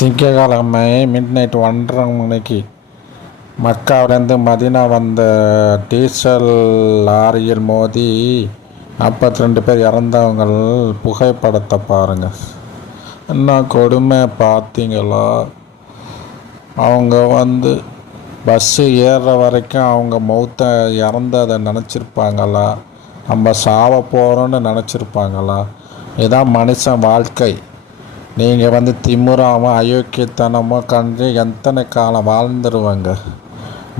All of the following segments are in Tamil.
திங்கட்கிழமை மிட்நைட் 1:30 மக்காவிலேருந்து மதீனா வந்த டீசல் லாரியில் மோதி 42 பேர் இறந்தவங்கள் புகைப்படத்தை பாருங்கள். என்ன கொடுமை பார்த்தீங்களா? அவங்க பஸ்ஸு ஏறுற வரைக்கும் அவங்க மௌத்தை இறந்ததை நினச்சிருப்பாங்களா? நம்ம சாவ போகிறோன்னு நினச்சிருப்பாங்களா? இதுதான் மனுஷன் வாழ்க்கை. நீங்கள் திமுறாமல் அயோக்கியத்தனமாக கண்டு எத்தனை காலம் வாழ்ந்துருவாங்க.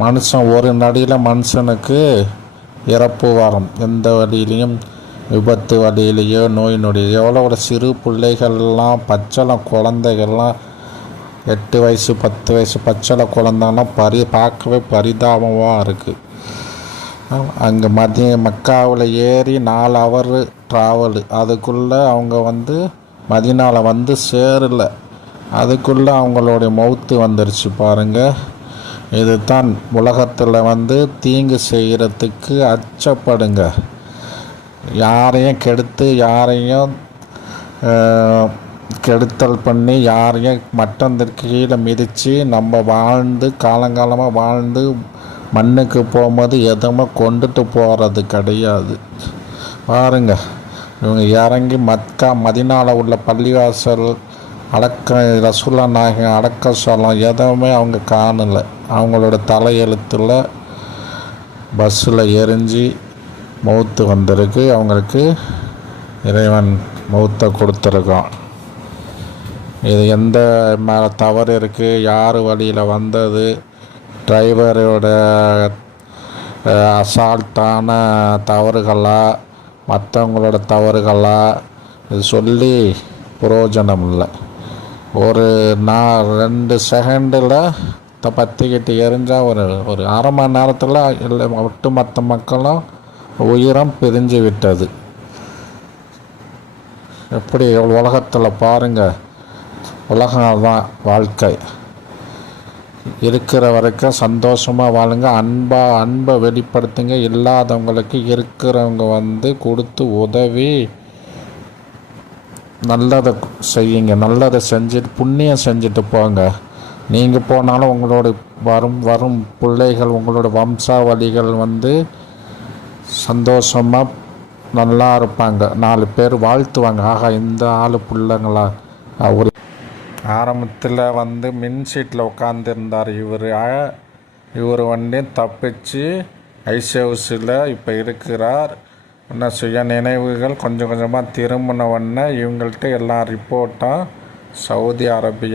மனுஷன் ஒரு நடியில் மனுஷனுக்கு இறப்பு வரும். எந்த வழியிலையும் விபத்து வழியிலையோ நோய் நொடியோ. எவ்வளோ ஒரு சிறு பிள்ளைகள்லாம் பச்சளம் குழந்தைகள்லாம் 8 வயசு 10 வயசு பச்சளை குழந்தைலாம் பார்க்கவே பரிதாபமாக இருக்குது. அங்கே மக்காவில் ஏறி 4 ஹவர் ட்ராவலு. அதுக்குள்ளே அவங்க மதீனாவில் சேரல. அதுக்குள்ளே அவங்களுடைய மௌத்து வந்துருச்சு பாருங்கள். இது தான் உலகத்தில் தீங்கு செய்கிறதுக்கு அச்சப்படுங்க. யாரையும் கெடுத்து யாரையும் கெடுத்தல் பண்ணி யாரையும் மட்டத்திற்கு கீழே மிதித்து நம்ம காலங்காலமாக வாழ்ந்து மண்ணுக்கு போகும்போது எதுவுமே கொண்டுட்டு போகிறது கிடையாது. பாருங்கள், இவங்க இறங்கி மதீனாவில் உள்ள பள்ளிவாசல் ரசூலுல்லாஹ் நாயகம் அடக்க ஸ்தலம் எதுவுமே அவங்க காணலை. அவங்களோட தலையெழுத்தில் பஸ்ஸில் எரிஞ்சு மௌத்து வந்திருக்கு. அவங்களுக்கு இறைவன் மௌத்தை கொடுத்துருக்கான். இது எந்த மேலே தவறு இருக்குது, யார் வழியில் வந்தது, டிரைவரோட அசால்ட்டான தவறுகளா மற்றவங்களோட தவறுகளா, இது சொல்லி பிரயோஜனம் இல்லை. ஒரு 2 செகண்டில் பற்றிக்கிட்டு எரிஞ்சால் ஒரு அரை மணி நேரத்தில் இல்லை ஒட்டுமொத்த மக்களும் உயிரம் பிரிஞ்சு விட்டது. எப்படி உலகத்தில் பாருங்கள், உலகம் தான் வாழ்க்கை. இருக்கிற வரைக்கும் சந்தோஷமாக வாழுங்க. அன்பை வெளிப்படுத்துங்க. இல்லாதவங்களுக்கு இருக்கிறவங்க கொடுத்து உதவி நல்லதை செய்யுங்க. நல்லதை செஞ்சுட்டு புண்ணியம் செஞ்சுட்டு போங்க. நீங்கள் போனாலும் உங்களோட வரும் பிள்ளைகள் உங்களோட வம்சாவளிகள் சந்தோஷமாக நல்லா இருப்பாங்க. 4 பேர் வாழ்த்துவாங்க. ஆகா, இந்த ஆள் பிள்ளைங்களா. ஒரு ஆரம்பத்தில் மின் சீட்டில் உட்காந்துருந்தார் இவர் தப்பிச்சு ஐசியூஸில் இப்போ இருக்கிறார். இன்னும் சுய நினைவுகள் கொஞ்சம் கொஞ்சமாக திரும்பின உடனே இவங்கள்ட்ட எல்லா ரிப்போர்ட்டும் சவுதி அரேபியா